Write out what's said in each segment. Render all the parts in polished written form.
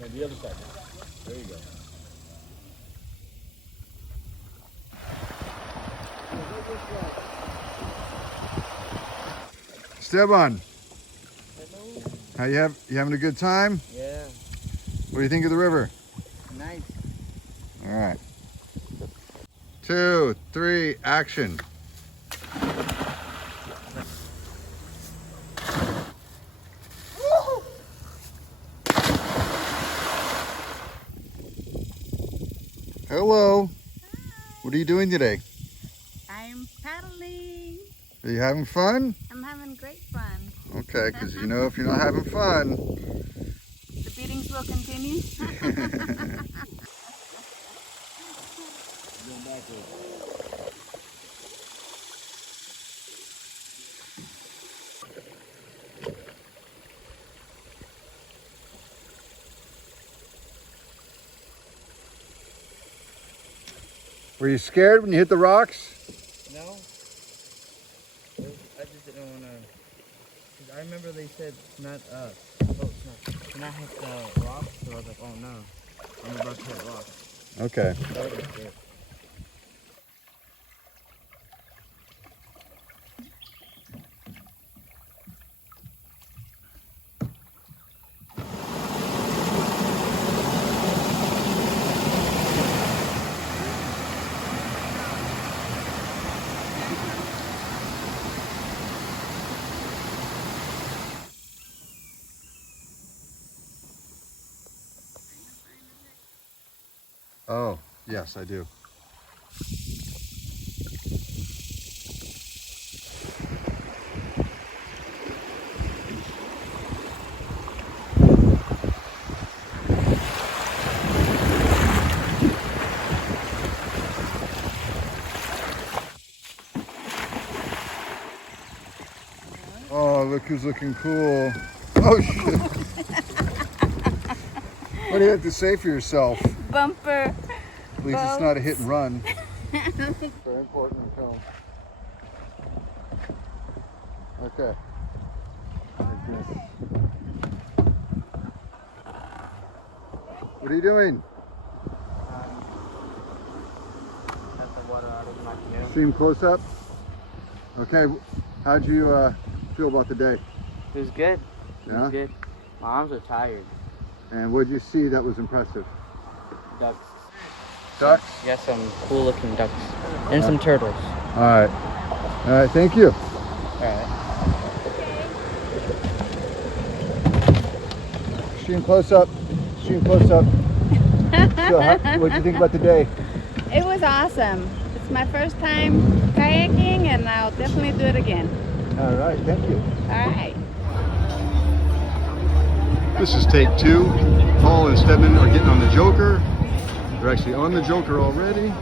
No, the other side. There you go. Esteban, Hello. you having a good time? Yeah. What do you think of the river? Nice. All right. 2, 3, action. Hello. What are you doing today? I'm paddling. Are you having fun? I'm having great fun. Okay, because you know if you're not having fun. The beatings will continue. Were you scared when you hit the rocks? No. I just didn't want to. I remember they said not up. Oh, it's not hit the rock. So I was like, oh no, I'm about to hit rocks. Okay. So I was scared. Oh, yes, I do. Oh, look who's looking cool. Oh, shit. What do you have to say for yourself? Bumper. At least it's not a hit and run. Very important to film. Okay. Like this. What are you doing? Got the water out of my canoe. See him close up? Okay. How'd you feel about the day? It was good. It Yeah? was good. My arms are tired. And what did you see that was impressive? Ducks. Ducks? Yeah, some cool looking ducks. And some turtles. All right. All right, thank you. Alright. Stream close up. Stream close up. So, what did you think about the day? It was awesome. It's my first time kayaking and I'll definitely do it again. All right, thank you. All right. This is take 2. Paul and Stedman are getting on the Joker. They're actually on the Joker already.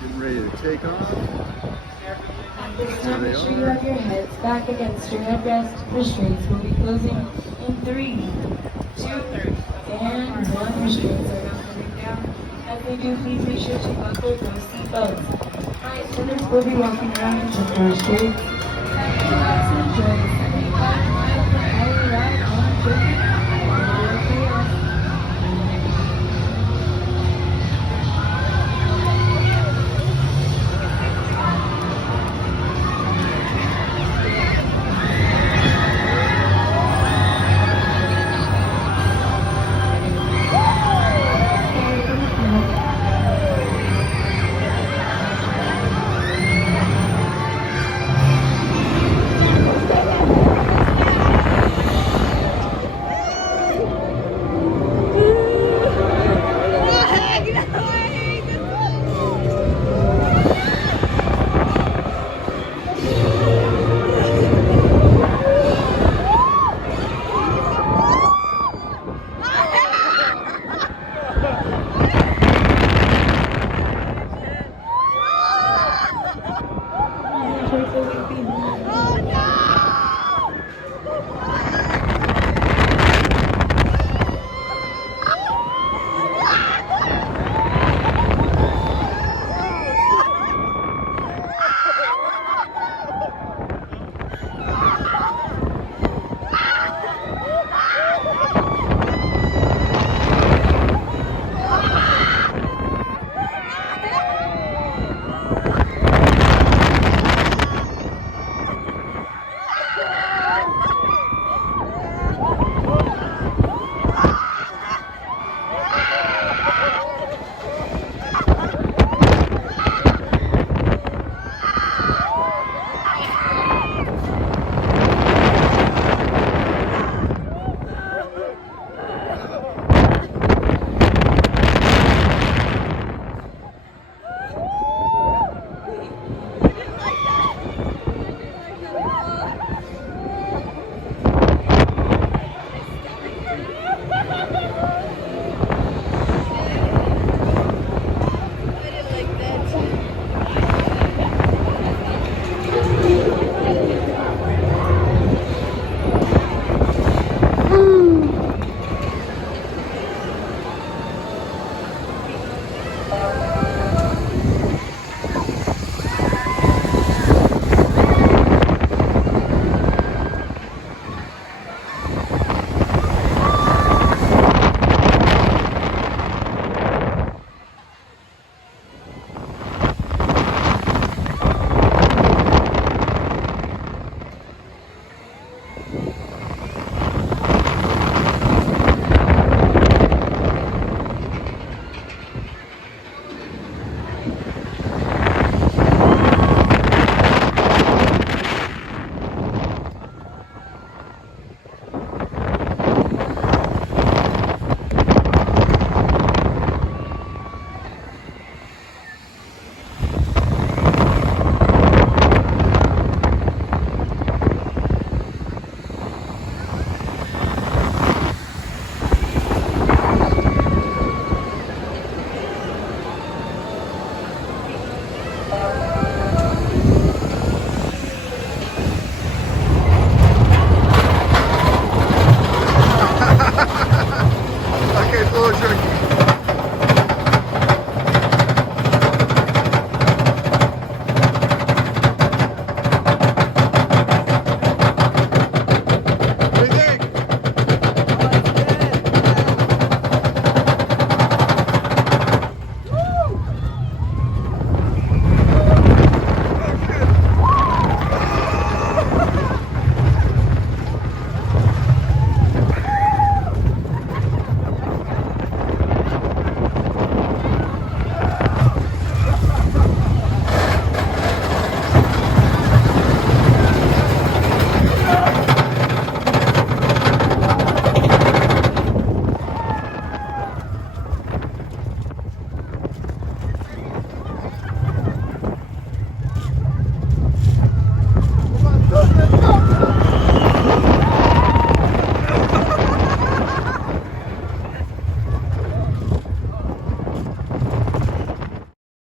Getting ready to take off. This time, make sure you have your heads back against your headrest. Restraints will be closing in 3, 2, and 1. Restraints are now coming down. As they do, please make sure to buckle those seatbelts. Flight attendants will be walking around in general restraints. Relax and enjoy the 75